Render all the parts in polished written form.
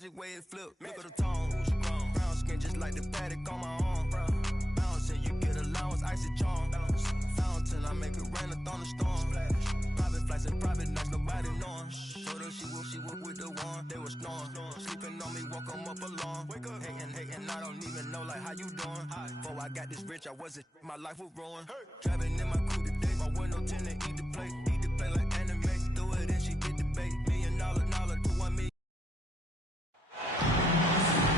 Way it flip, look at the tone. Brown skin just like the paddock on my arm. Bouncing, you get allowance, icy charm. Fountain, I make it rain, a thunderstorm. Private flights and private nights, nobody knowing. Told her she would with the one, they was snoring. Sleeping on me, walk them up along. Hating, I don't even know like how you doing. Before I got this rich, I wasn't, my life was ruined. Driving in my coupe today, my window tinted, eat the plate like anime. Do it and she get the bait. $1 million, to 1 million.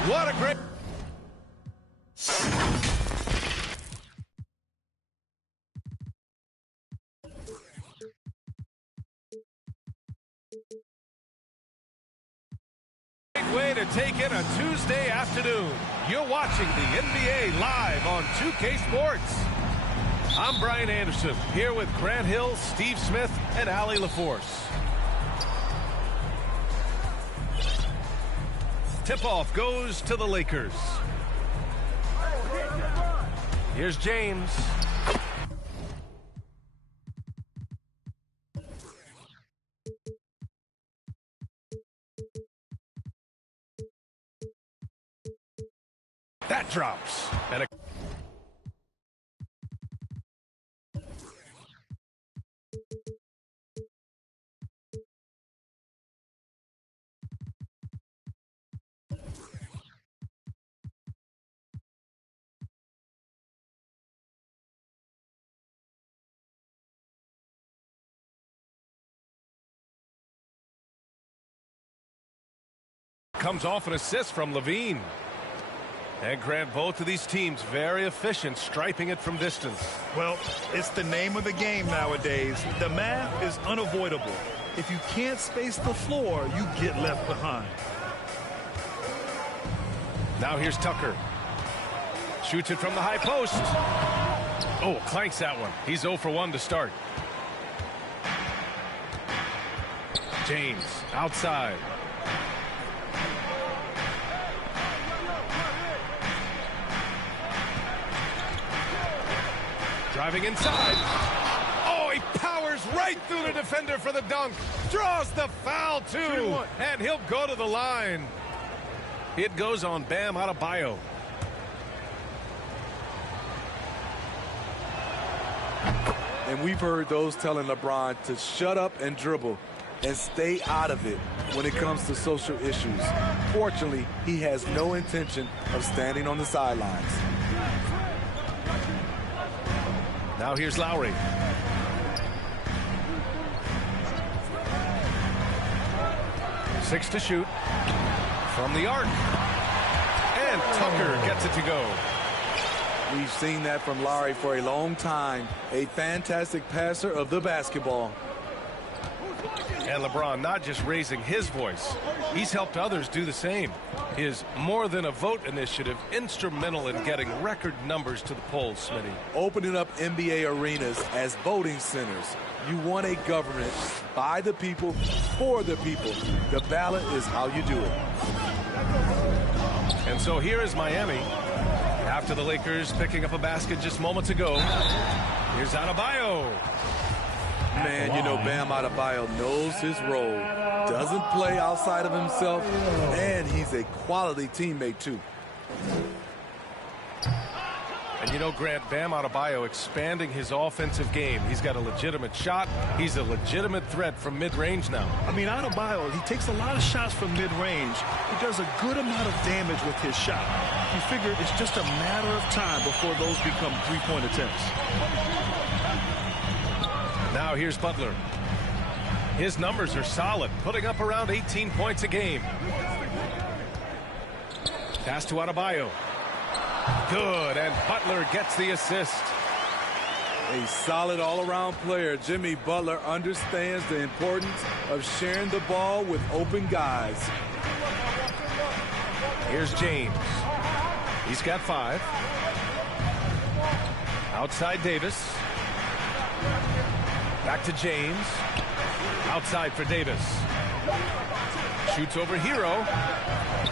What a great... Great way to take in a Tuesday afternoon. You're watching the NBA live on 2K Sports. I'm Brian Anderson, here with Grant Hill, Steve Smith, and Allie LaForce. Tip-off goes to the Lakers. Here's James. That drops. And a comes off an assist from Levine. And Grant, both of these teams very efficient, striping it from distance. Well, it's the name of the game nowadays. The math is unavoidable. If you can't space the floor, you get left behind. Now here's Tucker. Shoots it from the high post. Oh, clanks that one. He's 0 for 1 to start. James, outside. Driving inside. Oh, he powers right through the defender for the dunk. Draws the foul, too. And he'll go to the line. It goes on Bam Adebayo. And we've heard those telling LeBron to shut up and dribble and stay out of it when it comes to social issues. Fortunately, he has no intention of standing on the sidelines. Now here's Lowry. Six to shoot. From the arc. And Tucker gets it to go. We've seen that from Lowry for a long time. A fantastic passer of the basketball. And LeBron not just raising his voice, he's helped others do the same. His More Than a Vote initiative instrumental in getting record numbers to the polls, Smitty. Opening up NBA arenas as voting centers. You want a government by the people, for the people. The ballot is how you do it. And so here is Miami. After the Lakers picking up a basket just moments ago, here's Adebayo. Man, you know, Bam Adebayo knows his role, doesn't play outside of himself, and he's a quality teammate, too. And you know, Grant, Bam Adebayo expanding his offensive game. He's got a legitimate shot. He's a legitimate threat from mid-range now. I mean, Adebayo, he takes a lot of shots from mid-range. He does a good amount of damage with his shot. You figure it's just a matter of time before those become three-point attempts. Now here's Butler. His numbers are solid, putting up around 18 points a game. Pass to Adebayo. Good, and Butler gets the assist. A solid all-around player. Jimmy Butler understands the importance of sharing the ball with open guys. Here's James. He's got 5. Outside Davis. Back to James. Outside for Davis. Shoots over Hero.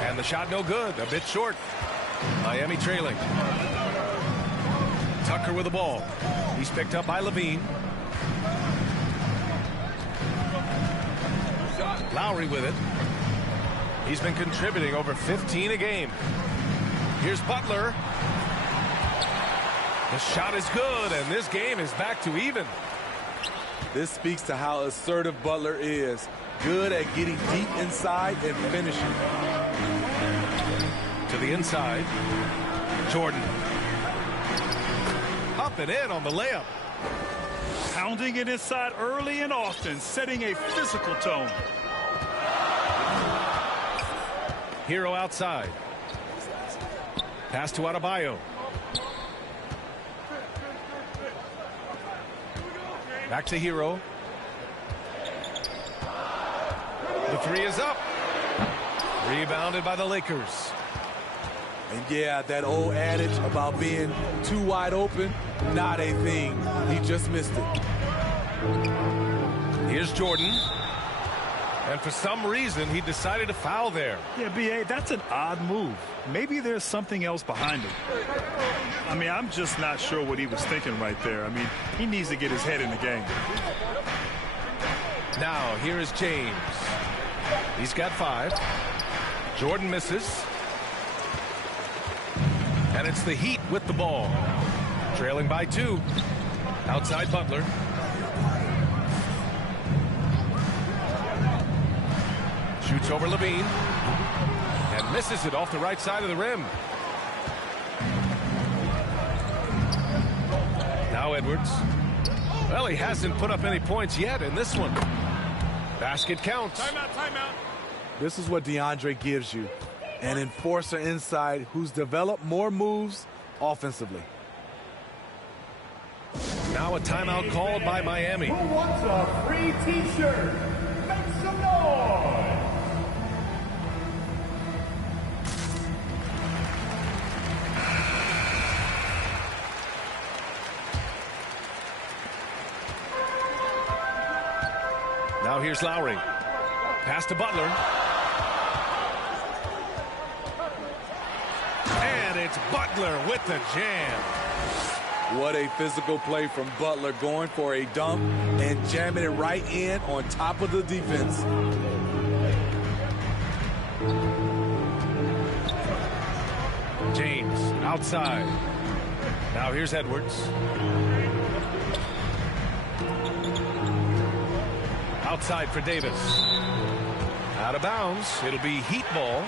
And the shot no good. A bit short. Miami trailing. Tucker with the ball. He's picked up by Levine. Lowry with it. He's been contributing over 15 a game. Here's Butler. The shot is good, and this game is back to even. This speaks to how assertive Butler is. Good at getting deep inside and finishing. To the inside. Jordan. Up and in on the layup. Pounding it inside early and often, setting a physical tone. Hero outside. Pass to Adebayo. Back to Hero. The three is up. Rebounded by the Lakers. And yeah, that old adage about being too wide open, not a thing. He just missed it. Here's Jordan. And for some reason, he decided to foul there. Yeah, B.A., that's an odd move. Maybe there's something else behind it. I mean, I'm just not sure what he was thinking right there. I mean, he needs to get his head in the game. Now, here is James. He's got 5. Jordan misses. And it's the Heat with the ball. Trailing by 2. Outside Butler. Shoots over Levine. And misses it off the right side of the rim. Now Edwards. Well, he hasn't put up any points yet in this one. Basket counts. Timeout. This is what DeAndre gives you. An enforcer inside who's developed more moves offensively. Now a timeout called by Miami. Who wants a free T-shirt? Make some noise! Now here's Lowry. Pass to Butler. And it's Butler with the jam. What a physical play from Butler, going for a dunk and jamming it right in on top of the defense. James outside. Now here's Edwards. Outside for Davis. Out of bounds. It'll be Heat ball.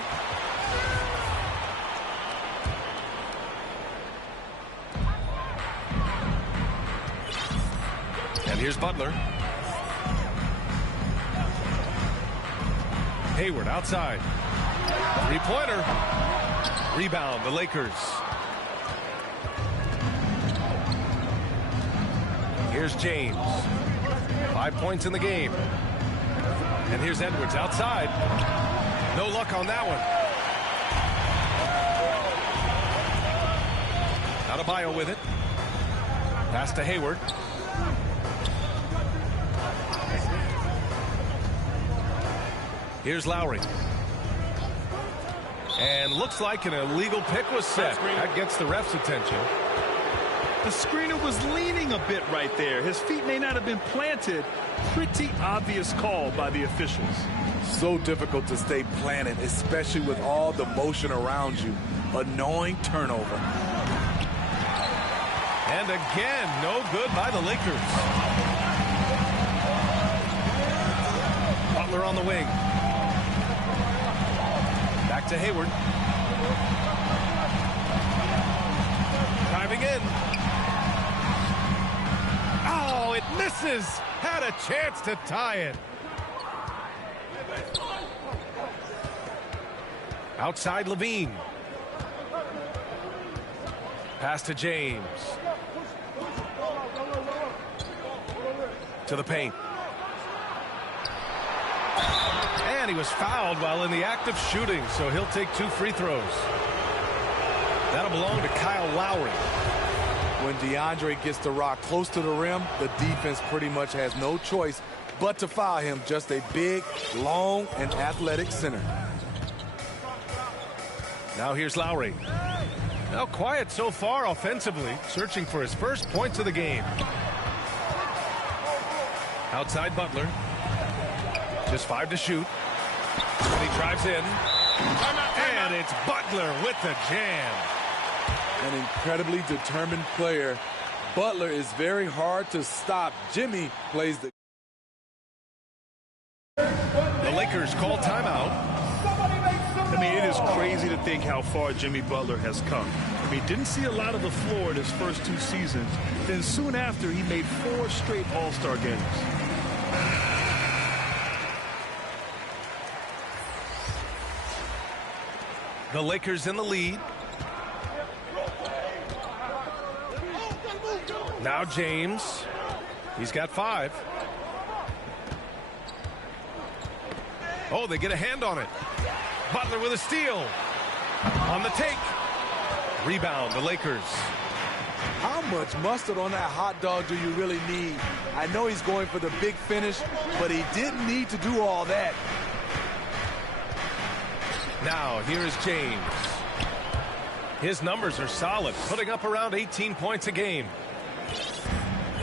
And here's Butler. Hayward outside. Three-pointer. Rebound, the Lakers. Here's James. 5 points in the game. And here's Edwards outside. No luck on that one. Adebayo with it. Pass to Hayward. Here's Lowry. And looks like an illegal pick was set. That gets the ref's attention. The screener was leaning a bit right there. His feet may not have been planted. Pretty obvious call by the officials. So difficult to stay planted, especially with all the motion around you. Annoying turnover. And again, no good by the Lakers. Butler on the wing. Back to Hayward. Driving in. Oh, it misses. Had a chance to tie it. Outside Levine. Pass to James. To the paint. And he was fouled while in the act of shooting, so he'll take 2 free throws. That'll belong to Kyle Lowry. When DeAndre gets the rock close to the rim, the defense pretty much has no choice but to foul him. Just a big, long, and athletic center. Now here's Lowry. Now quiet so far offensively, searching for his first points of the game. Outside Butler. Just 5 to shoot. And he drives in. And it's Butler with the jam. An incredibly determined player. Butler is very hard to stop. Jimmy plays the... The Lakers call timeout. I mean, it is crazy to think how far Jimmy Butler has come. I mean, didn't see a lot of the floor in his first 2 seasons. Then soon after, he made 4 straight All-Star games. The Lakers in the lead. Now James. He's got 5. Oh, they get a hand on it. Butler with a steal. On the take. Rebound, the Lakers. How much mustard on that hot dog do you really need? I know he's going for the big finish, but he didn't need to do all that. Now, here's James. His numbers are solid, putting up around 18 points a game.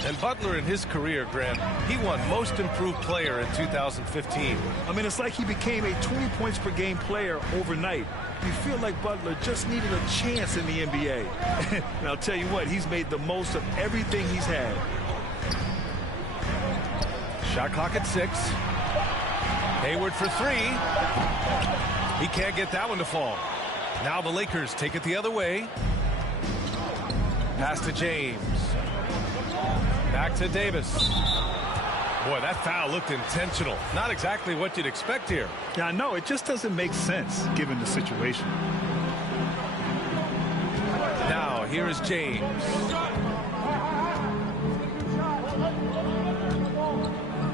And Butler in his career, Grant, he won Most Improved Player in 2015. I mean, it's like he became a 20 points per game player overnight. You feel like Butler just needed a chance in the NBA. And I'll tell you what, he's made the most of everything he's had. Shot clock at 6. Hayward for 3. He can't get that one to fall. Now the Lakers take it the other way. Pass to James. Back to Davis. Boy, that foul looked intentional. Not exactly what you'd expect here. Yeah, I know. It just doesn't make sense given the situation. Now, here is James.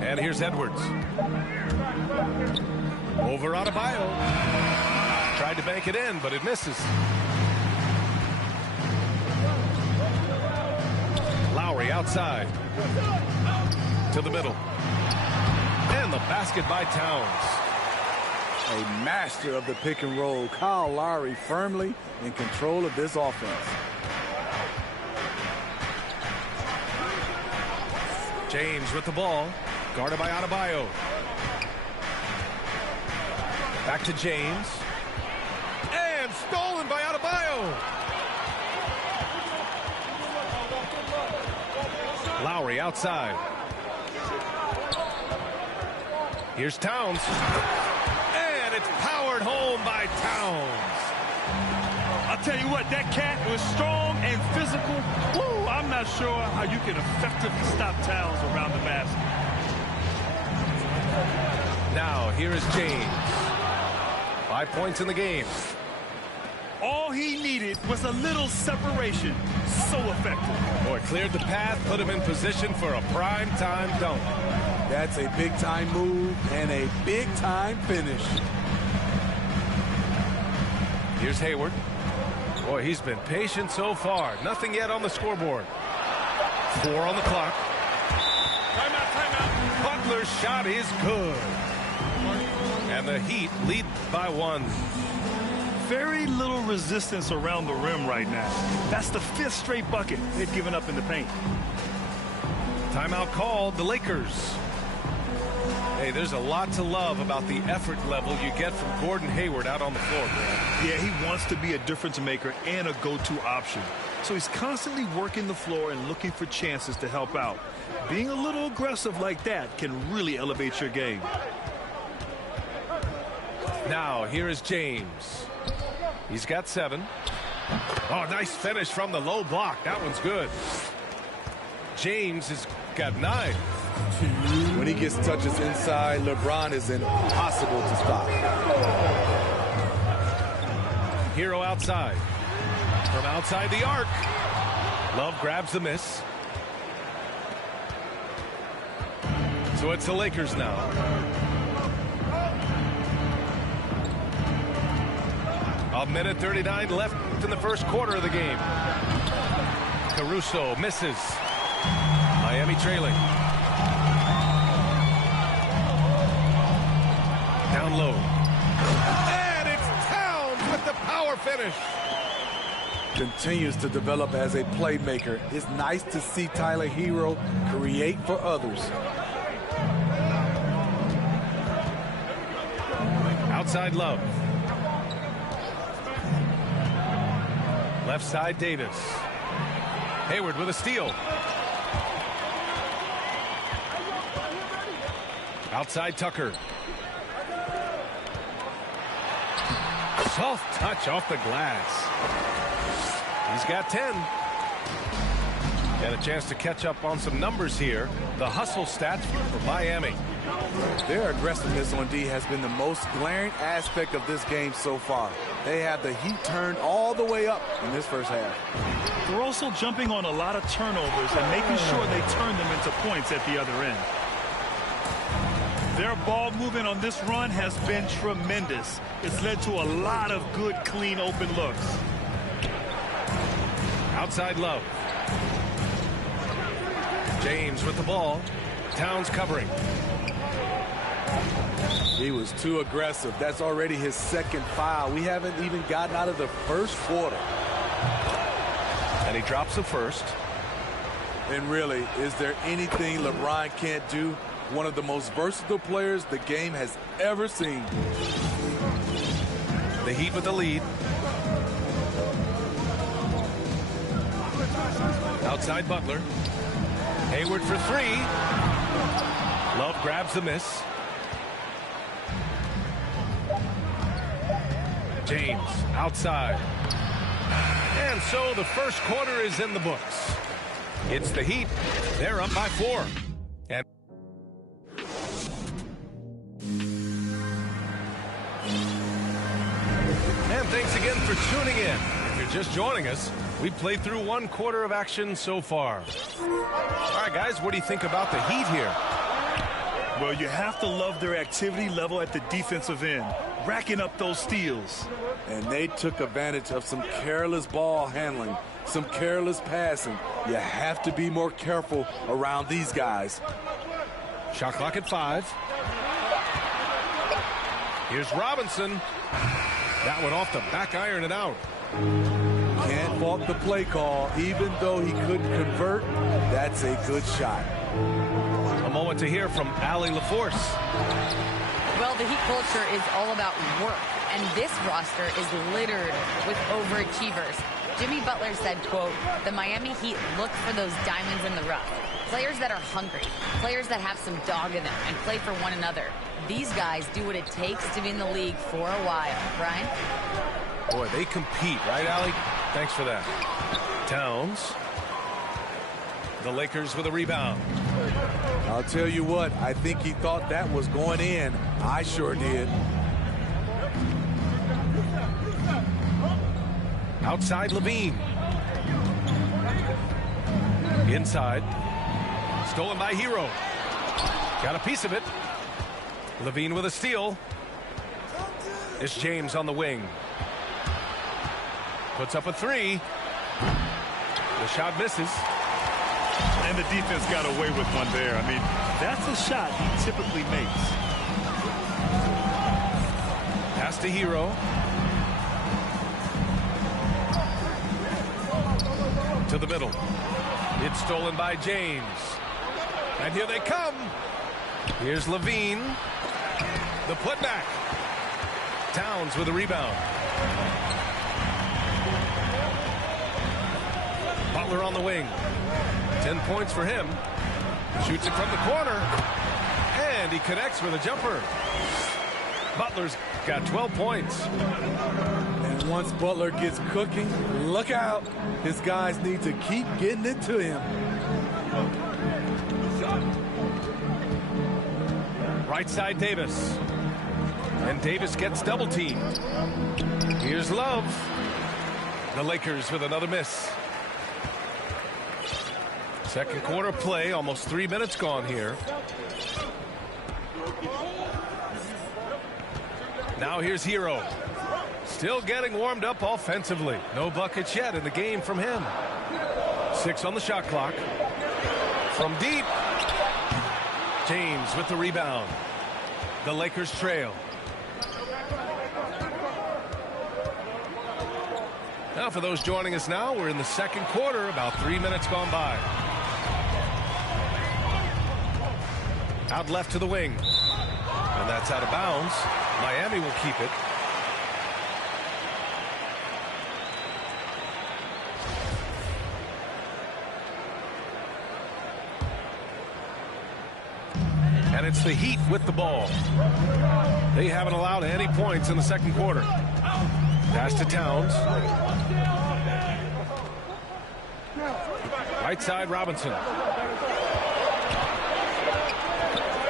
And here's Edwards. Over Adebayo. Tried to bank it in, but it misses. Lowry outside. To the middle. And the basket by Towns. A master of the pick and roll. Kyle Lowry firmly in control of this offense. James with the ball. Guarded by Adebayo. Back to James. And stolen by Adebayo. Lowry outside. Here's Towns. And it's powered home by Towns. I'll tell you what, that cat was strong and physical. Woo, I'm not sure how you can effectively stop Towns around the basket. Now, here is James. 5 points in the game. All he needed was a little separation. So effective. Boy, cleared the path, put him in position for a prime-time dunk. That's a big-time move and a big-time finish. Here's Hayward. Boy, he's been patient so far. Nothing yet on the scoreboard. 4 on the clock. Timeout, timeout. Butler's shot is good. And the Heat lead by 1. Very little resistance around the rim right now. That's the 5th straight bucket they've given up in the paint. Timeout called, the Lakers. Hey, there's a lot to love about the effort level you get from Gordon Hayward out on the floor, Grant. Yeah, he wants to be a difference maker and a go-to option. So he's constantly working the floor and looking for chances to help out. Being a little aggressive like that can really elevate your game. Now, here is James. He's got 7. Oh, nice finish from the low block. That one's good. James has got 9. When he gets touches inside, LeBron is impossible to stop. Hero outside. From outside the arc. Love grabs the miss. So it's the Lakers now. A minute 39 left in the first quarter of the game. Caruso misses. Miami trailing. Down low. And it's Towns with the power finish. Continues to develop as a playmaker. It's nice to see Tyler Hero create for others. Outside Love. Left side, Davis. Hayward with a steal. Outside, Tucker. Soft touch off the glass. He's got 10. Got a chance to catch up on some numbers here. The hustle stats for Miami. Their aggressiveness on D has been the most glaring aspect of this game so far. They have the heat turned all the way up in this first half. They're also jumping on a lot of turnovers and making sure they turn them into points at the other end. Their ball movement on this run has been tremendous. It's led to a lot of good, clean, open looks. Outside, Love. James with the ball. Towns covering. He was too aggressive. That's already his second foul. We haven't even gotten out of the first quarter. And he drops the first. And really, is there anything LeBron can't do? One of the most versatile players the game has ever seen. The Heat with the lead. Outside, Butler. Hayward for three. Love grabs the miss. James outside. And so the first quarter is in the books. It's the Heat. They're up by 4. And thanks again for tuning in. If you're just joining us, we played through one quarter of action so far. All right, guys, what do you think about the Heat here? Well, you have to love their activity level at the defensive end, racking up those steals. And they took advantage of some careless ball handling, some careless passing. You have to be more careful around these guys. Shot clock at 5. Here's Robinson. That one off the back iron and out. Can't fault the play call. Even though he couldn't convert, that's a good shot. A moment to hear from Allie LaForce. Well, the Heat culture is all about work, and this roster is littered with overachievers. Jimmy Butler said, quote, "The Miami Heat look for those diamonds in the rough. Players that are hungry, players that have some dog in them and play for one another. These guys do what it takes to be in the league for a while." Brian? Boy, they compete, right, Allie? Thanks for that. Towns. The Lakers with a rebound. I'll tell you what, I think he thought that was going in. I sure did. Outside, Levine. Inside. Stolen by Hero. Got a piece of it. Levine with a steal. It's James on the wing. Puts up a 3. The shot misses. And the defense got away with one there. I mean, that's a shot he typically makes. Pass to Hero. To the middle. It's stolen by James. And here they come. Here's Levine. The putback. Towns with a rebound. Butler on the wing. 10 points for him. Shoots it from the corner. And he connects with a jumper. Butler's got 12 points. And once Butler gets cooking, look out. His guys need to keep getting it to him. Right side, Davis. And Davis gets double teamed. Here's Love. The Lakers with another miss. Second quarter play, almost 3 minutes gone here. Now here's Hero. Still getting warmed up offensively. No buckets yet in the game from him. 6 on the shot clock. From deep. James with the rebound. The Lakers trail. Now for those joining us now, we're in the second quarter, about 3 minutes gone by. Out left to the wing. And that's out of bounds. Miami will keep it. And it's the Heat with the ball. They haven't allowed any points in the second quarter. Pass to Towns. Right side, Robinson.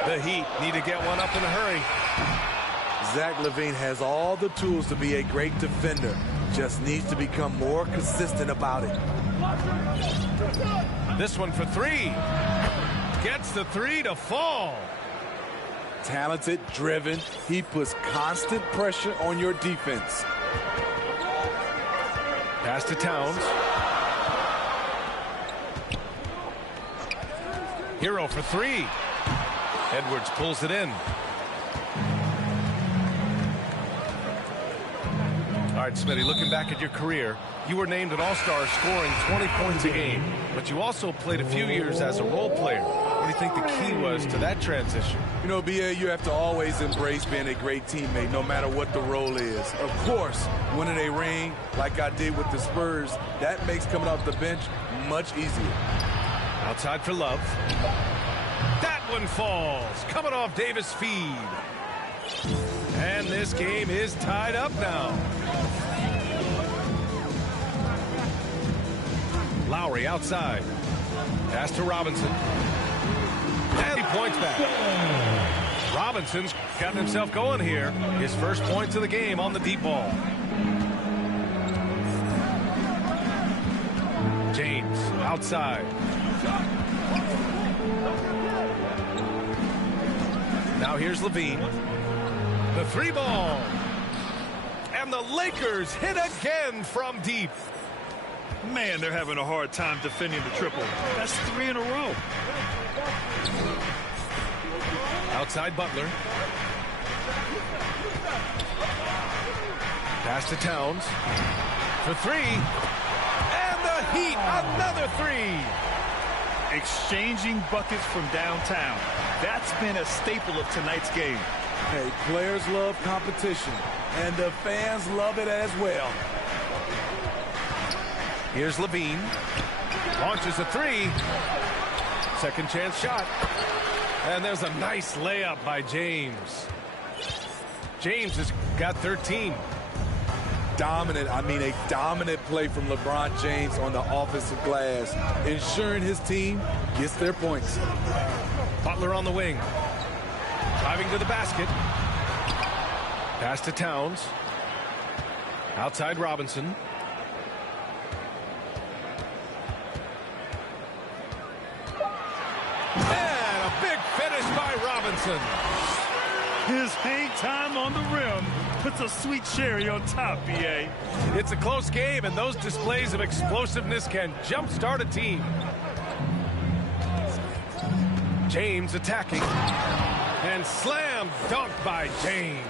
The Heat need to get one up in a hurry. Zach LaVine has all the tools to be a great defender. Just needs to become more consistent about it. This one for three. Gets the three to fall. Talented, driven. He puts constant pressure on your defense. Pass to Towns. Hero for three. Edwards pulls it in. All right, Smitty, looking back at your career, you were named an All-Star scoring 20 points a game, but you also played a few years as a role player. What do you think the key was to that transition? You know, BA, you have to always embrace being a great teammate, no matter what the role is. Of course, winning a ring like I did with the Spurs, that makes coming off the bench much easier. Outside for Love. That one falls, coming off Davis' feed. And this game is tied up now. Lowry outside. Pass to Robinson. And he points back. Robinson's gotten himself going here. His first points of the game on the deep ball. James outside. Now here's LaVine. The three ball. And the Lakers hit again from deep. Man, they're having a hard time defending the triple. That's 3 in a row. Outside Butler. Pass to Towns. For three. And the Heat, another three. Exchanging buckets from downtown. That's been a staple of tonight's game. Hey, players love competition, and the fans love it as well. Here's LaVine. Launches a three. Second chance shot. And there's a nice layup by James. James has got 13. Dominant, I mean a dominant play from LeBron James on the offensive glass, ensuring his team gets their points. Butler on the wing. Driving to the basket. Pass to Towns. Outside Robinson. And a big finish by Robinson. His hang time on the rim puts a sweet cherry on top, BA. It's a close game, and those displays of explosiveness can jumpstart a team. James attacking. And slam dunk by James.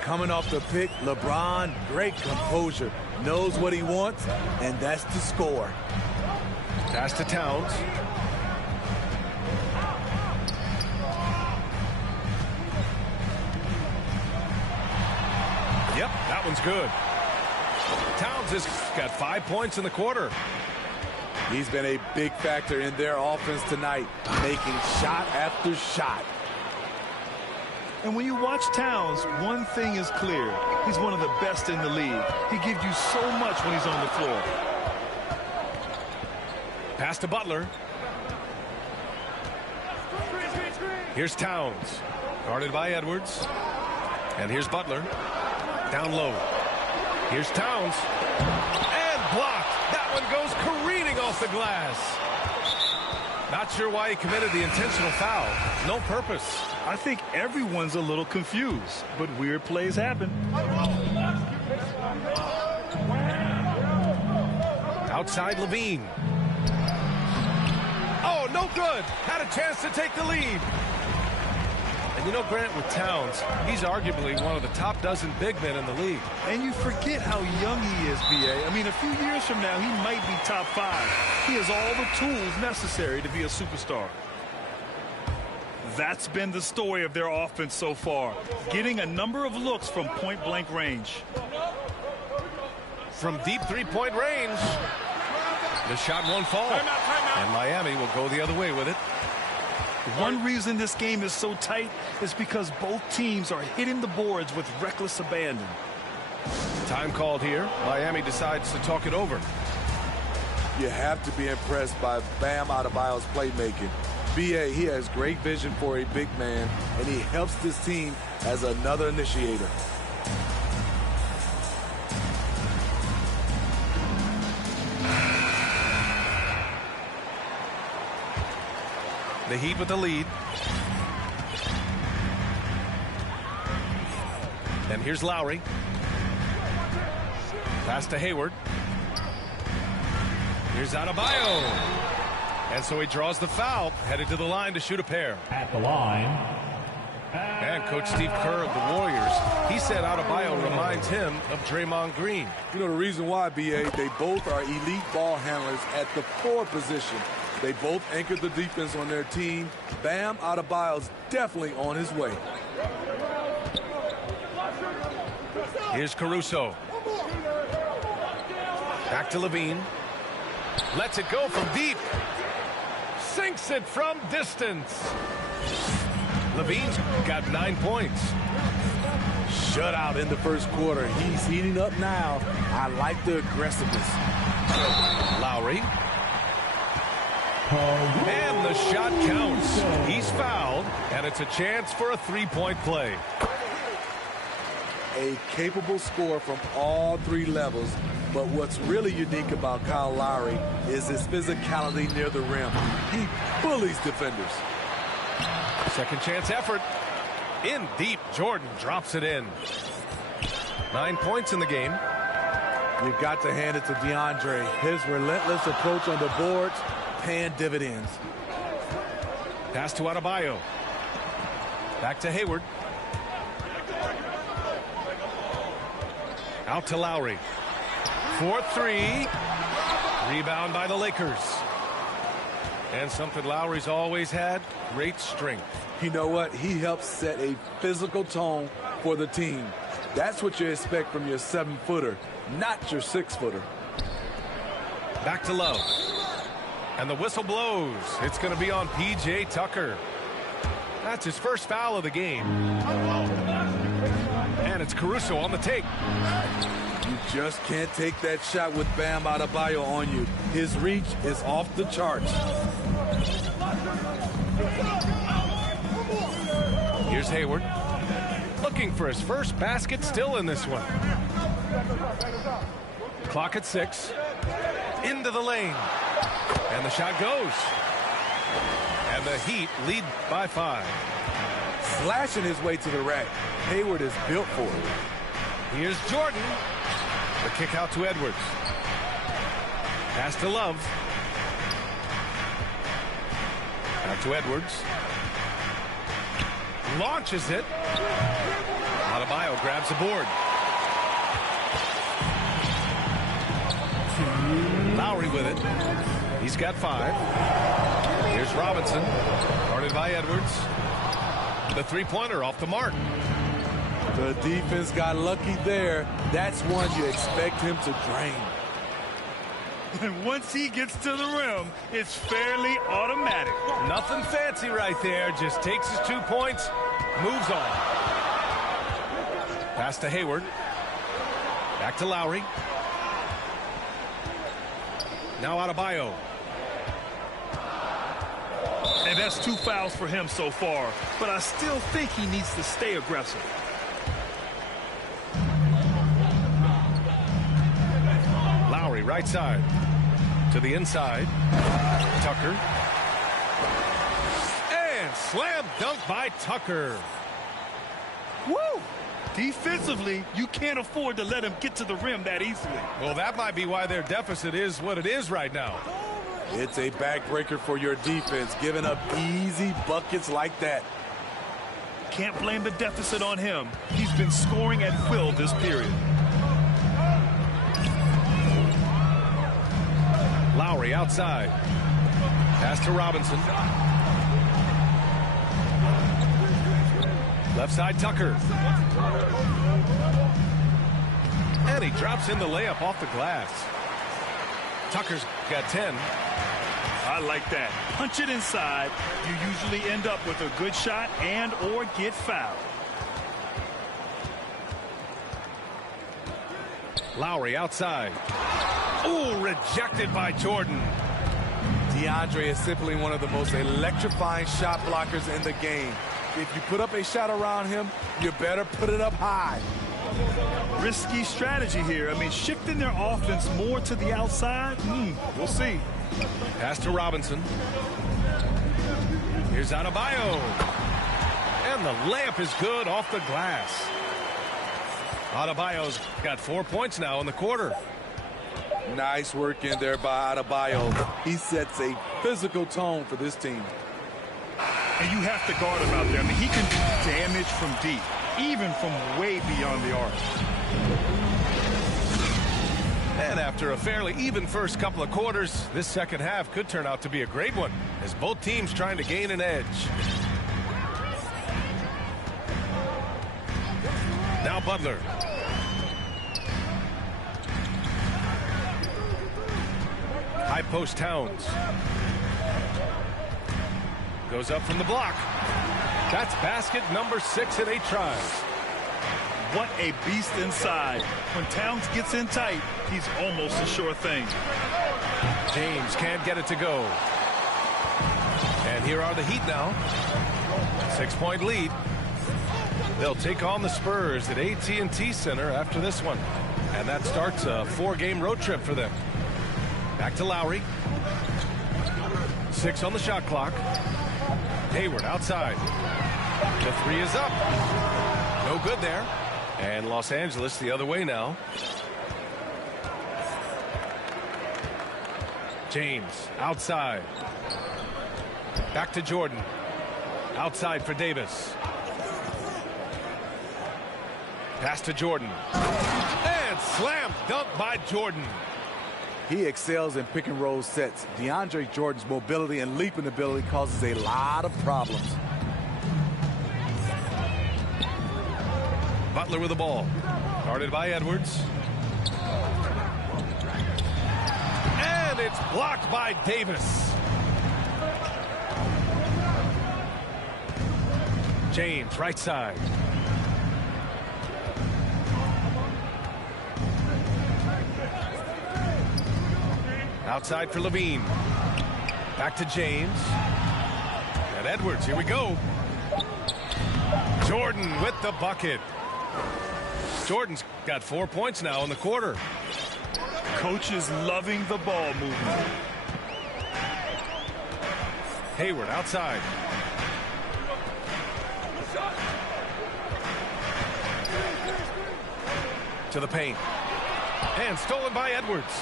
Coming off the pick, LeBron, great composure. Knows what he wants, and that's to score. Pass to Towns. Yep, that one's good. Towns has got 5 points in the quarter. He's been a big factor in their offense tonight, making shot after shot. And when you watch Towns, one thing is clear. He's one of the best in the league. He gives you so much when he's on the floor. Pass to Butler. Here's Towns. Guarded by Edwards. And here's Butler. Down low. Here's Towns. And blocked. That one goes careening off the glass. Not sure why he committed the intentional foul. No purpose. I think everyone's a little confused, but weird plays happen. Outside LaVine. Oh, no good. Had a chance to take the lead. And you know, Grant, with Towns, he's arguably one of the top dozen big men in the league. And you forget how young he is, BA. I mean, a few years from now, he might be top 5. He has all the tools necessary to be a superstar. That's been the story of their offense so far, getting a number of looks from point-blank range. From deep three-point range, the shot won't fall. And Miami will go the other way with it. One reason this game is so tight is because both teams are hitting the boards with reckless abandon. Time called here. Miami decides to talk it over. You have to be impressed by Bam Adebayo's playmaking. B.A., he has great vision for a big man, and he helps this team as another initiator. The Heat with the lead. And here's Lowry. Pass to Hayward. Here's Adebayo. And so he draws the foul, headed to the line to shoot a pair. At the line. And Coach Steve Kerr of the Warriors, he said Adebayo reminds him of Draymond Green. You know the reason why, B.A., they both are elite ball handlers at the forward position. They both anchored the defense on their team. Bam Adebayo's definitely on his way. Here's Caruso. Back to Levine. Lets it go from deep. Sinks it from distance. Levine's got 9 points. Shutout in the first quarter. He's heating up now. I like the aggressiveness. Lowry. And the shot counts. He's fouled, and it's a chance for a three-point play. A capable scorer from all three levels, but what's really unique about Kyle Lowry is his physicality near the rim. He bullies defenders. Second chance effort. In deep, Jordan drops it in. 9 points in the game. You've got to hand it to DeAndre. His relentless approach on the boards, paying dividends. Pass to Adebayo. Back to Hayward. Out to Lowry. 4-3. Rebound by the Lakers. And something Lowry's always had, great strength. You know what? He helps set a physical tone for the team. That's what you expect from your 7-footer, not your 6-footer. Back to Love. And the whistle blows. It's going to be on P.J. Tucker. That's his first foul of the game. And it's Caruso on the take. You just can't take that shot with Bam Adebayo on you. His reach is off the charts. Here's Hayward. Looking for his first basket, still in this one. Clock at 6. Into the lane. And the shot goes. And the Heat lead by 5. Slashing his way to the rack. Hayward is built for it. Here's Jordan. The kick out to Edwards. Pass to Love. Out to Edwards. Launches it. Adebayo grabs the board. Lowry with it. He's got 5. Here's Robinson. Guarded by Edwards. The three-pointer off the mark. The defense got lucky there. That's one you expect him to drain. And once he gets to the rim, it's fairly automatic. Nothing fancy right there. Just takes his 2 points, moves on. Pass to Hayward. Back to Lowry. Now Adebayo. And that's 2 fouls for him so far. But I still think he needs to stay aggressive. Lowry, right side. To the inside. Tucker. And slam dunk by Tucker. Woo! Defensively, you can't afford to let him get to the rim that easily. Well, that might be why their deficit is what it is right now. It's a backbreaker for your defense, giving up easy buckets like that. Can't blame the deficit on him. He's been scoring at will this period. Lowry outside. Pass to Robinson. Left side, Tucker. And he drops in the layup off the glass. Tucker's got 10. I like that. Punch it inside. You usually end up with a good shot and or get fouled. Lowry outside. Ooh, rejected by Jordan. DeAndre is simply one of the most electrifying shot blockers in the game. If you put up a shot around him, you better put it up high. Risky strategy here. I mean, shifting their offense more to the outside, we'll see. Pass to Robinson. Here's Adebayo. And the layup is good off the glass. Adebayo's got 4 points now in the quarter. Nice work in there by Adebayo. He sets a physical tone for this team. And you have to guard him out there. I mean, he can do damage from deep, even from way beyond the arc. And after a fairly even first couple of quarters, this second half could turn out to be a great one, as both teams trying to gain an edge. Now Butler. High post Towns. Goes up from the block. That's basket number 6 in 8 tries. What a beast inside. When Towns gets in tight, he's almost a sure thing. James can't get it to go. And here are the Heat now. 6-point lead. They'll take on the Spurs at AT&T Center after this one. And that starts a 4-game road trip for them. Back to Lowry. 6 on the shot clock. Hayward outside. The 3 is up. No good there. And Los Angeles the other way now. James outside. Back to Jordan. Outside for Davis. Pass to Jordan. And slam dunk by Jordan. He excels in pick and roll sets. DeAndre Jordan's mobility and leaping ability causes a lot of problems. Butler with the ball. Guarded by Edwards. And it's blocked by Davis. James, right side. Outside for Levine. Back to James. And Edwards, here we go. Jordan with the bucket. Jordan's got 4 points now in the quarter. Coach is loving the ball movement. Hayward outside. To the paint. And stolen by Edwards.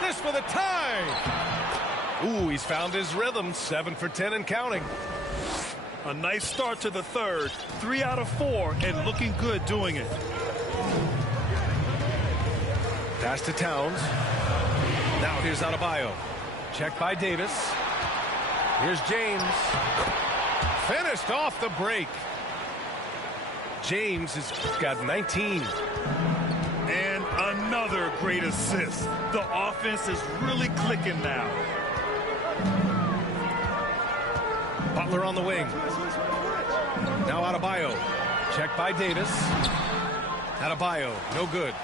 This for the tie. Ooh, he's found his rhythm. 7 for 10 and counting. A nice start to the third. 3 out of 4 and looking good doing it. Pass to Towns. Now here's Adebayo. Check by Davis. Here's James. Finished off the break. James has got 19. And another great assist. The offense is really clicking now. Butler on the wing. Now Adebayo. Check by Davis. Adebayo, no good.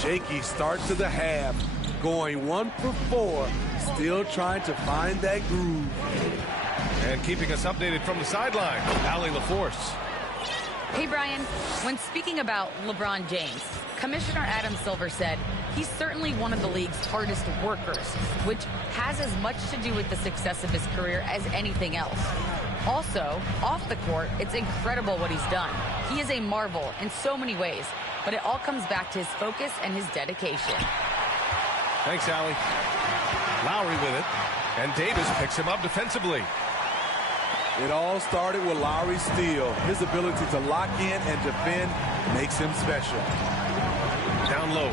Shaky start to the half. Going 1 for 4. Still trying to find that groove. And keeping us updated from the sideline, Allie LaForce. Hey, Brian, when speaking about LeBron James, Commissioner Adam Silver said he's certainly one of the league's hardest workers, which has as much to do with the success of his career as anything else. Also, off the court, it's incredible what he's done. He is a marvel in so many ways, but it all comes back to his focus and his dedication. Thanks, Allie. Lowry with it, and Davis picks him up defensively. It all started with Lowry's steal. His ability to lock in and defend makes him special. Down low.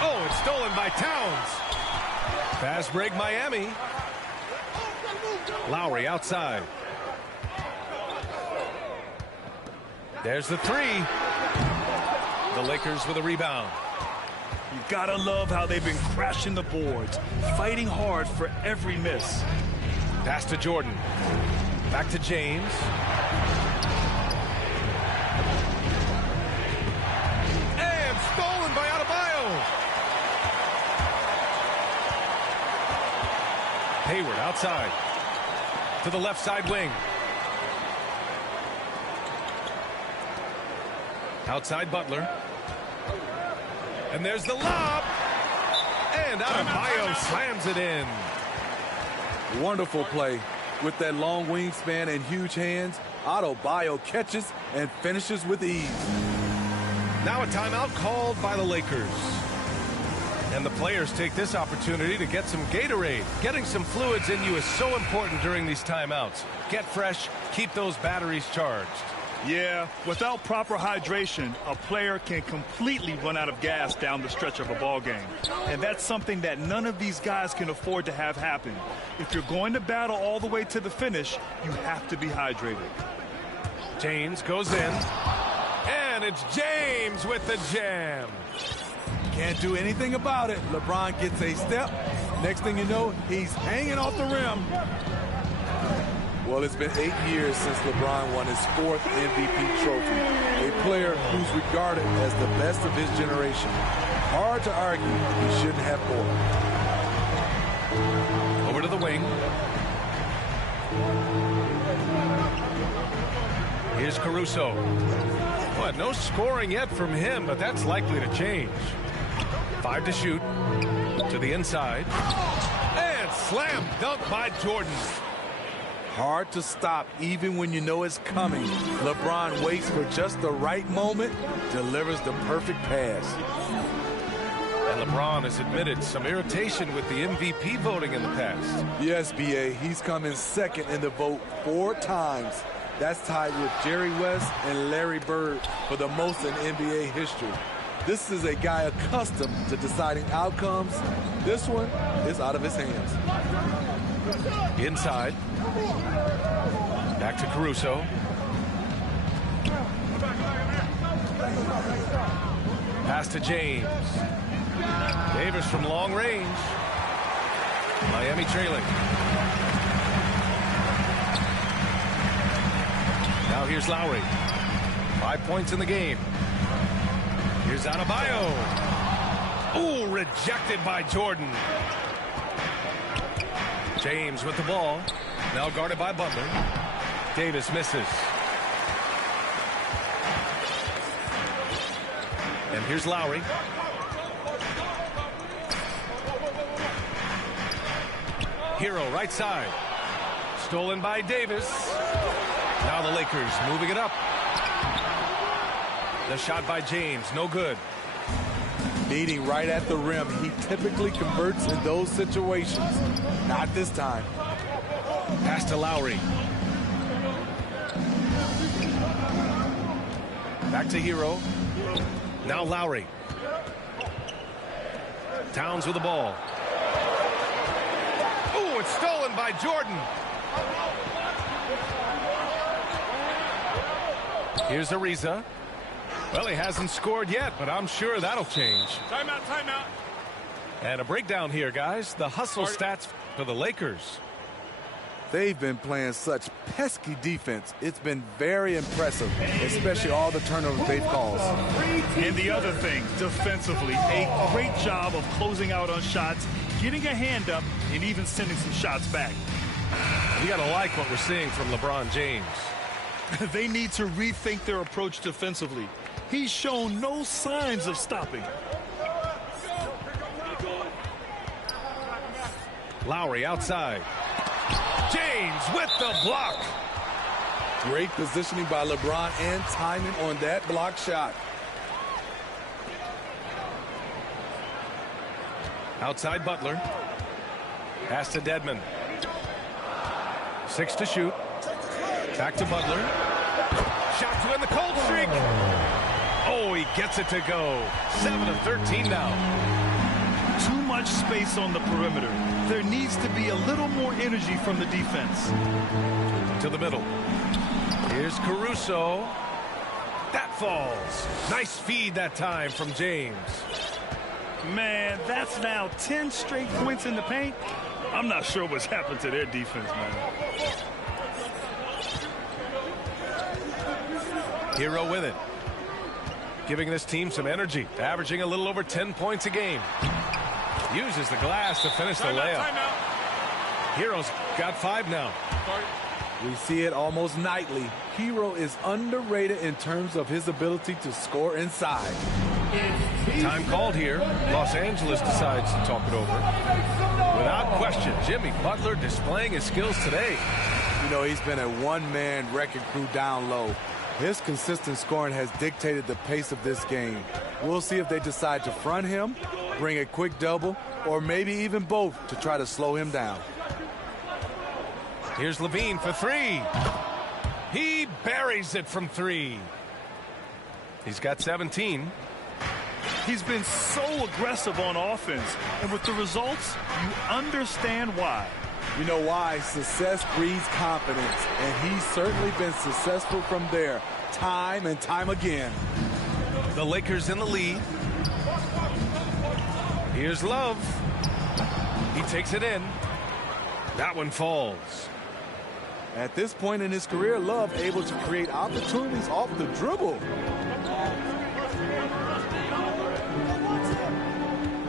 Oh, it's stolen by Towns. Fast break Miami. Lowry outside. There's the 3. The Lakers with a rebound. You gotta love how they've been crashing the boards, fighting hard for every miss. Pass to Jordan. Back to James. And stolen by Adebayo. Hayward outside. To the left side wing. Outside Butler. And there's the lob. And Adebayo slams it in. Wonderful play. With that long wingspan and huge hands, Adebayo catches and finishes with ease. Now a timeout called by the Lakers. And the players take this opportunity to get some Gatorade. Getting some fluids in you is so important during these timeouts. Get fresh, keep those batteries charged. Yeah, without proper hydration, a player can completely run out of gas down the stretch of a ball game. And that's something that none of these guys can afford to have happen. If you're going to battle all the way to the finish, you have to be hydrated. James goes in. And it's James with the jam. Can't do anything about it. LeBron gets a step. Next thing you know, he's hanging off the rim. Well, it's been 8 years since LeBron won his 4th MVP trophy. A player who's regarded as the best of his generation. Hard to argue he shouldn't have more. Over to the wing. Here's Caruso. Well, no scoring yet from him, but that's likely to change. 5 to shoot. To the inside. And slam dunk by Jordan. Hard to stop even when you know it's coming. LeBron waits for just the right moment, delivers the perfect pass. And LeBron has admitted some irritation with the MVP voting in the past. Yes, B.A., he's come in second in the vote 4 times. That's tied with Jerry West and Larry Bird for the most in NBA history. This is a guy accustomed to deciding outcomes. This one is out of his hands. Inside. Back to Caruso. Pass to James. Davis from long range. Miami trailing. Now here's Lowry. 5 points in the game. Here's Adebayo. Ooh, rejected by Jordan. James with the ball. Now guarded by Butler. Davis misses. And here's Lowry. Hero right side. Stolen by Davis. Now the Lakers moving it up. The shot by James, no good. Meeting right at the rim, he typically converts in those situations. Not this time. Pass to Lowry. Back to Hero. Now Lowry. Towns with the ball. Ooh, it's stolen by Jordan. Here's Ariza. Well, he hasn't scored yet, but I'm sure that'll change. Timeout, timeout. And a breakdown here, guys. The hustle stats for the Lakers. They've been playing such pesky defense. It's been very impressive, especially all the turnovers they've caused. And the other thing, defensively, a great job of closing out on shots, getting a hand up, and even sending some shots back. You got to like what we're seeing from LeBron James. They need to rethink their approach defensively. He's shown no signs of stopping. Lowry outside. James with the block. Great positioning by LeBron and timing on that block shot. Outside Butler. Pass to Dedmon. 6 to shoot. Back to Butler. Shot to end the cold streak. Oh, he gets it to go. 7 of 13 now. Too much space on the perimeter. There needs to be a little more energy from the defense. To the middle. Here's Caruso. That falls. Nice feed that time from James. Man, that's now 10 straight points in the paint. I'm not sure what's happened to their defense, man. Hero with it. Giving this team some energy, averaging a little over 10 points a game. Uses the glass to finish the layup. Hero's got 5 now. We see it almost nightly. Hero is underrated in terms of his ability to score inside. Time called here. Los Angeles decides to talk it over. Without question, Jimmy Butler displaying his skills today. You know, he's been a one-man wrecking crew down low. His consistent scoring has dictated the pace of this game. We'll see if they decide to front him, bring a quick double, or maybe even both to try to slow him down. Here's Levine for 3. He buries it from 3. He's got 17. He's been so aggressive on offense, and with the results, you understand why. You know why? Success breeds confidence, and he's certainly been successful from there, time and time again. The Lakers in the lead. Here's Love. He takes it in. That one falls. At this point in his career, Love able to create opportunities off the dribble.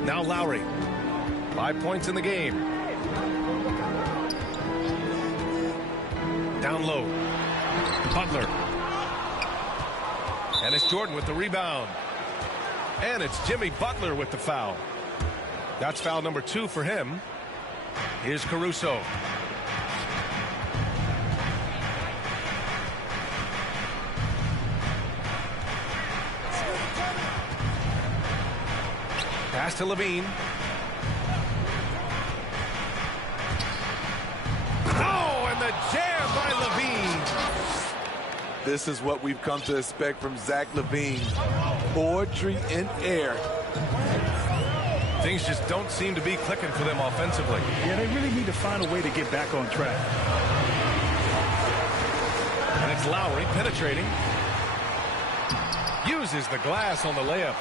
Now Lowry. 5 points in the game. Down low. Butler. And it's Jordan with the rebound. And it's Jimmy Butler with the foul. That's foul number 2 for him. Here's Caruso. Pass to Levine. Oh, and the jam by Levine. This is what we've come to expect from Zach LaVine. Poetry in air. Things just don't seem to be clicking for them offensively. Yeah, they really need to find a way to get back on track. And it's Lowry penetrating. Uses the glass on the layup.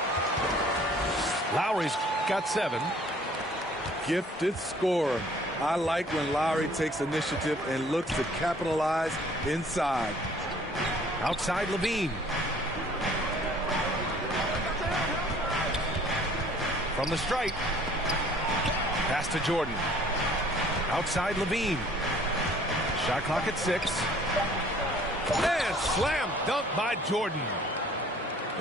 Lowry's got 7. Gifted scorer. I like when Lowry takes initiative and looks to capitalize inside. Outside Levine. From the stripe. Pass to Jordan. Outside Levine. Shot clock at 6. And slam dunk by Jordan.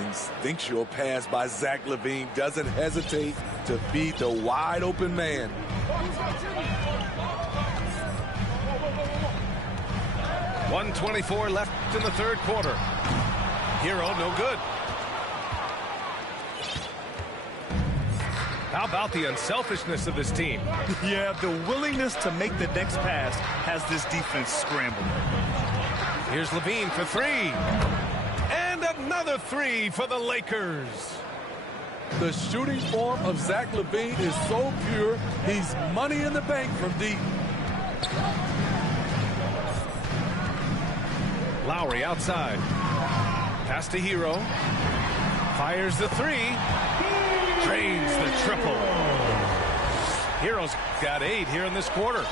Instinctual pass by Zach LaVine. Doesn't hesitate to feed the wide open man. .124 left in the third quarter. Hero no good. How about the unselfishness of this team? Yeah, the willingness to make the next pass has this defense scrambled. Here's Levine for 3. And another 3 for the Lakers. The shooting form of Zach LaVine is so pure, he's money in the bank from deep. Lowry outside. Pass to Hero. Fires the 3. Drains the triple. Hero's got 8 here in this quarter.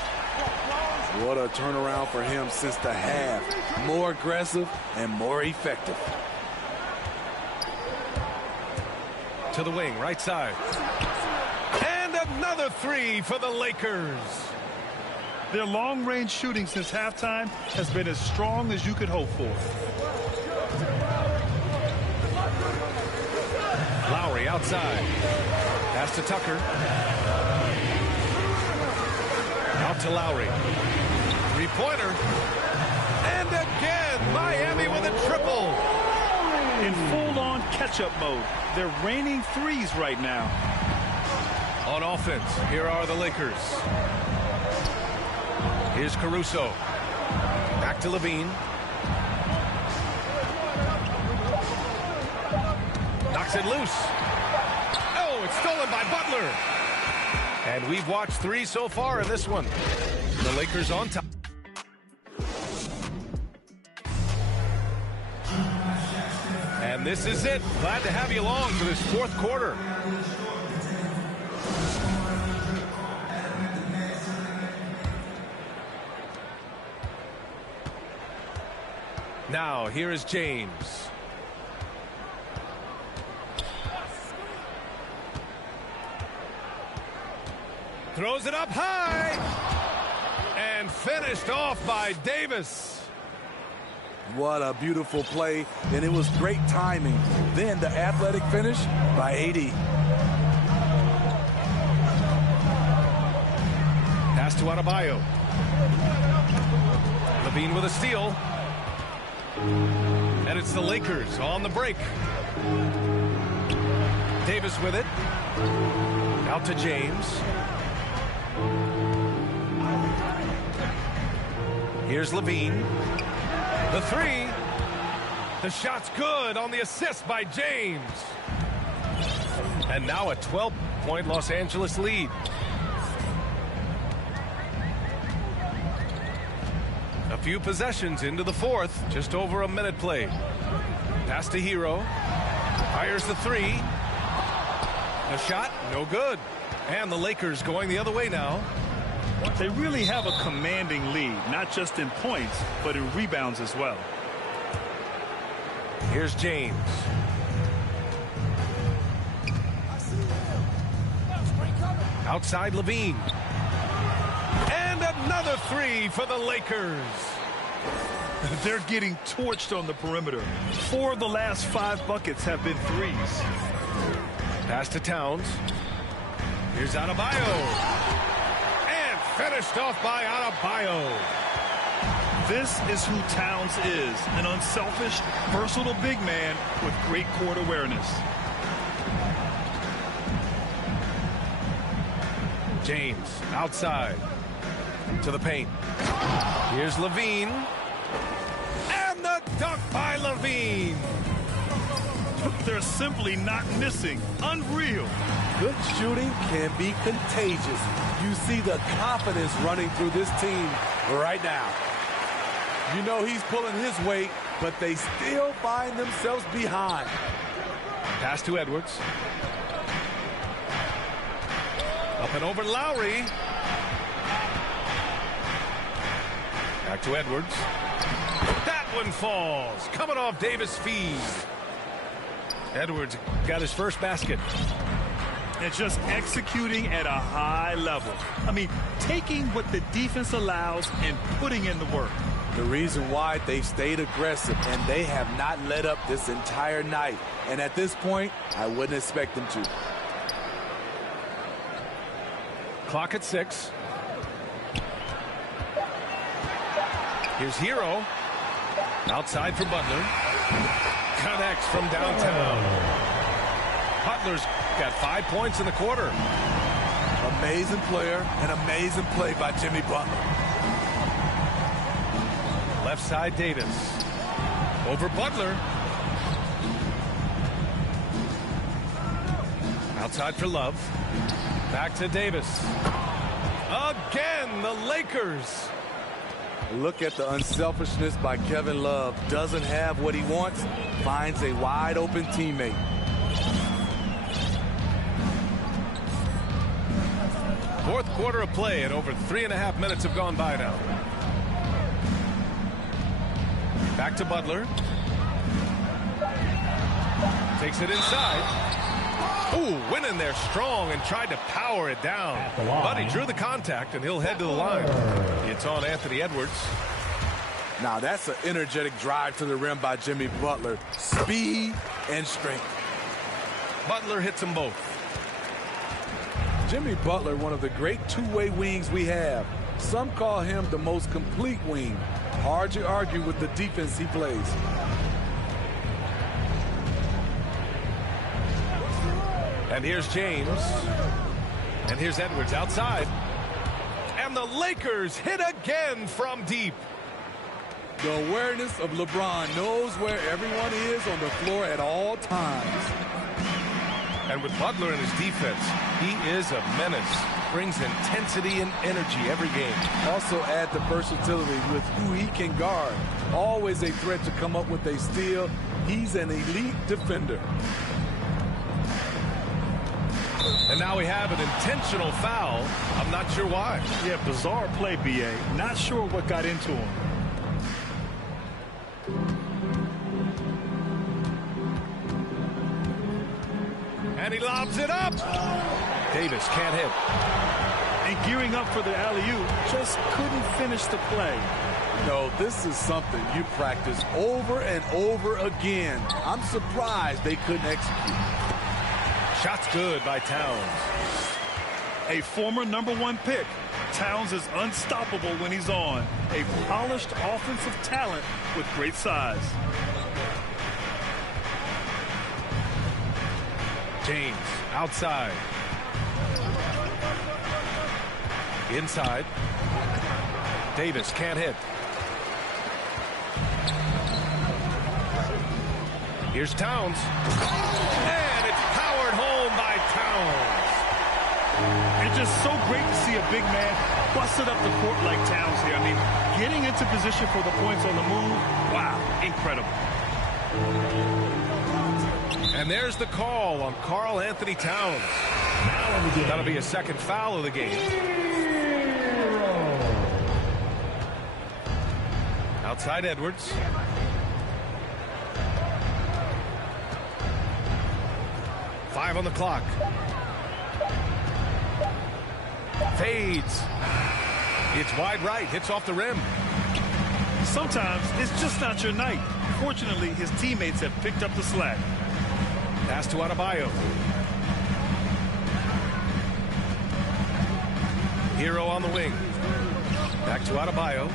What a turnaround for him since the half. More aggressive and more effective. To the wing, right side. And another 3 for the Lakers. Their long-range shooting since halftime has been as strong as you could hope for. Lowry outside. Pass to Tucker. Out to Lowry. 3-pointer. And again, Miami with a triple. In full-on catch-up mode. They're raining threes right now. On offense, here are the Lakers. Here's Caruso. Back to Levine. Knocks it loose. Oh, it's stolen by Butler. And we've watched 3 so far in this one. The Lakers on top. And this is it. Glad to have you along for this fourth quarter. Now, here is James. Throws it up high. And finished off by Davis. What a beautiful play, and it was great timing. Then the athletic finish by AD. Pass to Adebayo. Levine with a steal. And it's the Lakers on the break. Davis with it. Out to James. Here's Levine. The three. The shot's good on the assist by James. And now a 12-point Los Angeles lead. A few possessions into the fourth. Just over a minute played. Pass to Hero. Fires the three. The shot, no good. And the Lakers going the other way now. They really have a commanding lead, not just in points, but in rebounds as well. Here's James. Outside Levine. And another three for the Lakers. They're getting torched on the perimeter. 4 of the last 5 buckets have been threes. Pass to Towns. Here's Adebayo. And finished off by Adebayo. This is who Towns is, an unselfish, versatile big man with great court awareness. James outside to the paint. Here's Levine. And the dunk by Levine. They're simply not missing. Unreal. Good shooting can be contagious. You see the confidence running through this team right now. You know he's pulling his weight, but they still find themselves behind. Pass to Edwards. Up and over Lowry. Back to Edwards. That one falls. Coming off Davis' feed. Edwards got his first basket. And just executing at a high level. I mean, taking what the defense allows and putting in the work. The reason why they've stayed aggressive and they have not let up this entire night. And at this point, I wouldn't expect them to. Clock at 6. Here's Hero. Outside for Butler. Connects from downtown. Butler's got 5 points in the quarter. Amazing player and amazing play by Jimmy Butler. Left side Davis. Over Butler. Outside for Love. Back to Davis. Again, the Lakers. Look at the unselfishness by Kevin Love. Doesn't have what he wants. Finds a wide open teammate. Fourth quarter of play and over 3.5 minutes have gone by now. Back to Butler. Takes it inside. Ooh, went in there strong and tried to power it down. But he drew the contact and he'll head to the line. It's on Anthony Edwards. Now that's an energetic drive to the rim by Jimmy Butler. Speed and strength. Butler hits them both. Jimmy Butler, one of the great two-way wings we have. Some call him the most complete wing. Hard to argue with the defense he plays. And here's James. And here's Edwards outside. And the Lakers hit again from deep. The awareness of LeBron knows where everyone is on the floor at all times. And with Butler in his defense, he is a menace. Brings intensity and energy every game. Also add the versatility with who he can guard. Always a threat to come up with a steal. He's an elite defender. And now we have an intentional foul. I'm not sure why. Yeah, bizarre play, B.A. Not sure what got into him. And he lobs it up. Davis can't hit. And gearing up for the alley-oop, just couldn't finish the play. No, this is something you practice over and over again. I'm surprised they couldn't execute. Shot's good by Towns. A former #1 pick, Towns is unstoppable when he's on. A polished offensive talent with great size. James outside. Inside. Davis can't hit. Here's Towns. And it's powered home by Towns. It's just so great to see a big man busted up the court like Towns here. I mean, getting into position for the points on the move, wow, incredible. And there's the call on Karl Anthony Towns. That'll be a second foul of the game. Outside Edwards. Five on the clock. Fades. It's wide right. Hits off the rim. Sometimes it's just not your night. Fortunately, his teammates have picked up the slack. Pass to Adebayo. Hero on the wing. Back to Adebayo.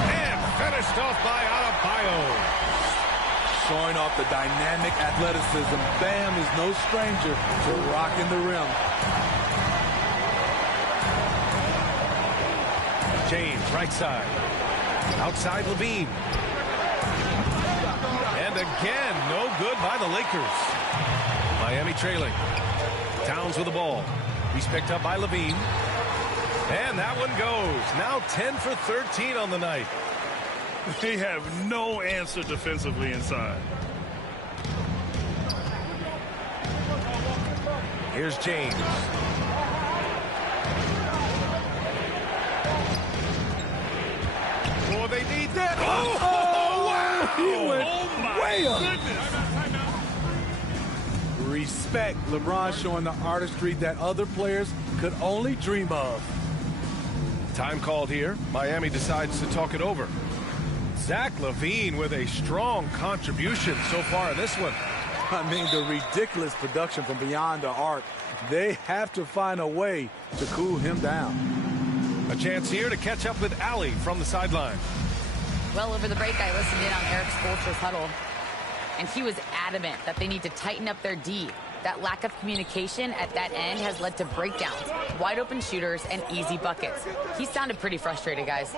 And finished off by Adebayo. Showing off the dynamic athleticism, Bam is no stranger to rocking the rim. James, right side. Outside Levine. And again, no good by the Lakers. Miami trailing. Towns with the ball. He's picked up by Levine. And that one goes. Now 10 for 13 on the night. They have no answer defensively inside. Here's James. Oh, they need that. Oh, wow. He went way up. Goodness. Respect. LeBron showing the artistry that other players could only dream of. Time called here. Miami decides to talk it over. Zach LaVine with a strong contribution so far in this one. I mean, the ridiculous production from beyond the arc. They have to find a way to cool him down. A chance here to catch up with Allie from the sideline. Well, over the break, I listened in on Eric Spoelstra's huddle, and he was adamant that they need to tighten up their D. That lack of communication at that end has led to breakdowns, wide open shooters, and easy buckets. He sounded pretty frustrated, guys.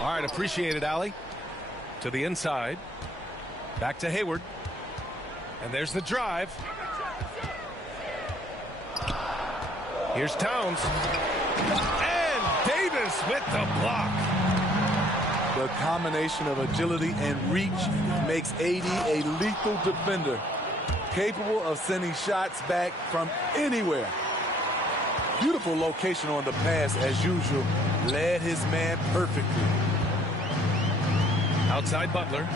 All right, appreciate it, Allie. To the inside. Back to Hayward. And there's the drive. Here's Towns. And Davis with the block. The combination of agility and reach makes AD a lethal defender, capable of sending shots back from anywhere. Beautiful location on the pass as usual. Led his man perfectly. Outside Butler.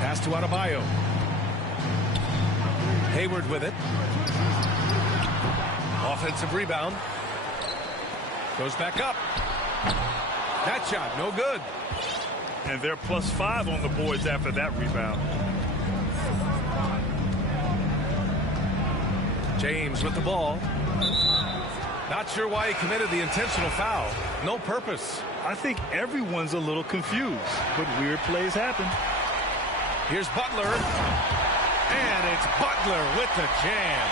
Pass to Adebayo. Hayward with it. Offensive rebound. Goes back up. That shot, no good. And they're +5 on the boards after that rebound. James with the ball. Not sure why he committed the intentional foul. No purpose. I think everyone's a little confused, but weird plays happen. Here's Butler. And it's Butler with the jam.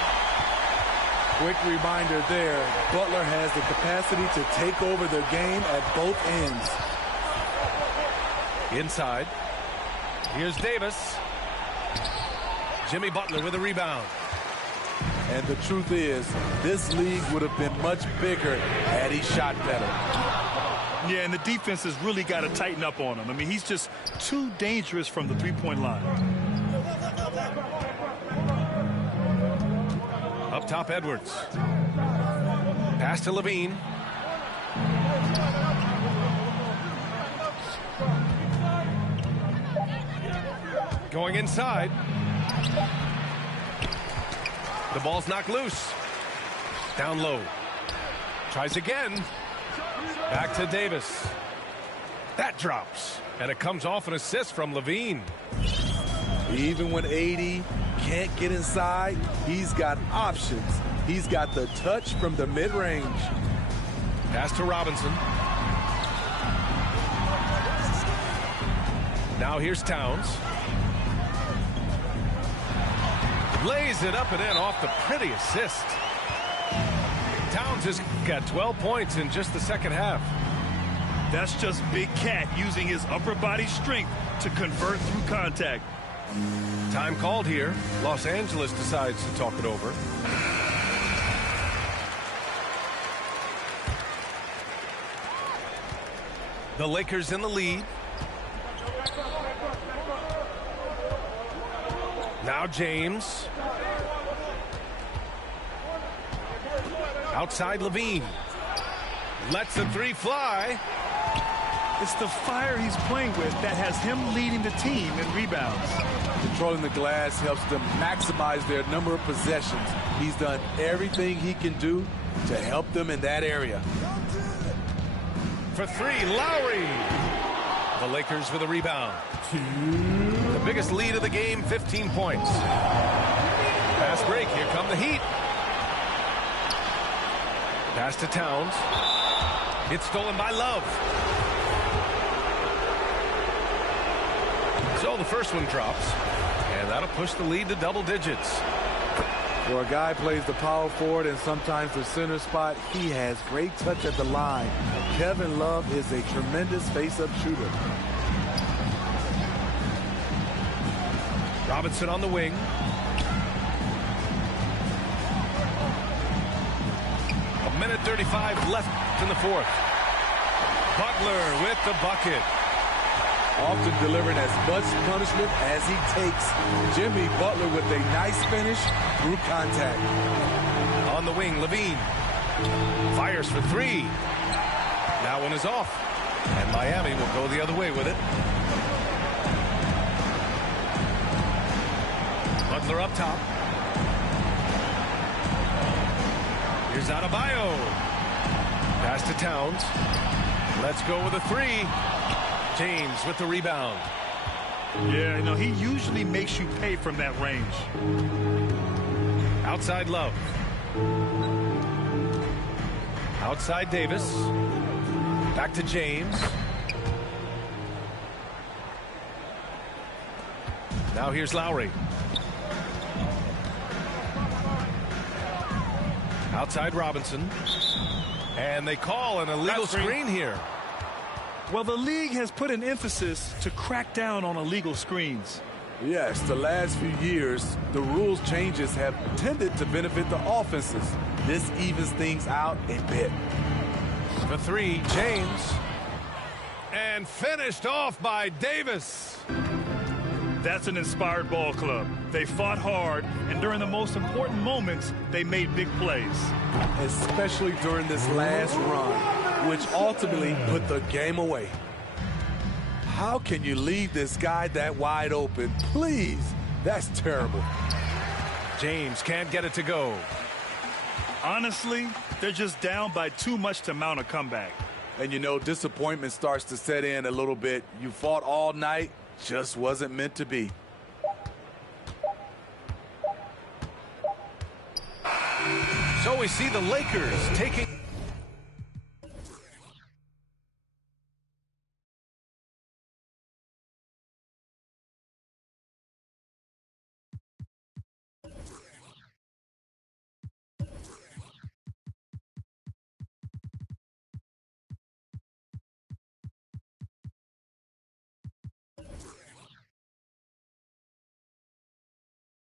Quick reminder there, Butler has the capacity to take over the game at both ends. Inside. Here's Davis. Jimmy Butler with a rebound. And the truth is, this league would have been much bigger had he shot better. Yeah, and the defense has really got to tighten up on him. I mean, he's just too dangerous from the three-point line. Up top, Edwards. Pass to Levine. Going inside. The ball's knocked loose. Down low. Tries again. Back to Davis. That drops. And it comes off an assist from Levine. Even when AD can't get inside, he's got options. He's got the touch from the mid-range. Pass to Robinson. Now here's Towns. Lays it up and in off the pretty assist. Towns has got 12 points in just the second half. That's just Big Cat using his upper body strength to convert through contact. Time called here. Los Angeles decides to talk it over. The Lakers in the lead. Now James. Outside Levine. Lets the three fly. It's the fire he's playing with that has him leading the team in rebounds. Controlling the glass helps them maximize their number of possessions. He's done everything he can do to help them in that area. For three, Lowry. The Lakers with a rebound. The biggest lead of the game, 15 points. Fast break, here come the Heat. Pass to Towns. It's stolen by Love. So the first one drops, and that'll push the lead to double digits. For a guy who plays the power forward and sometimes the center spot, he has great touch at the line. Kevin Love is a tremendous face-up shooter. Robinson on the wing. A minute 35 left in the fourth. Butler with the bucket. Often delivering as much punishment as he takes. Jimmy Butler with a nice finish through contact. On the wing, Levine. Fires for three. That one is off. And Miami will go the other way with it. Butler up top. Here's Adebayo. Pass to Towns. Let's go with a three. James with the rebound. Yeah, you know, he usually makes you pay from that range. Outside Love. Outside Davis. Back to James. Now here's Lowry. Outside Robinson. And they call an illegal screen here. Well, the league has put an emphasis to crack down on illegal screens. Yes, the last few years, the rules changes have tended to benefit the offenses. This evens things out a bit. For three, James. And finished off by Davis. That's an inspired ball club. They fought hard, and during the most important moments, they made big plays. Especially during this last run, which ultimately put the game away. How can you leave this guy that wide open? Please, that's terrible. James can't get it to go. Honestly, they're just down by too much to mount a comeback. And you know, disappointment starts to set in a little bit. You fought all night, just wasn't meant to be. So we see the Lakers taking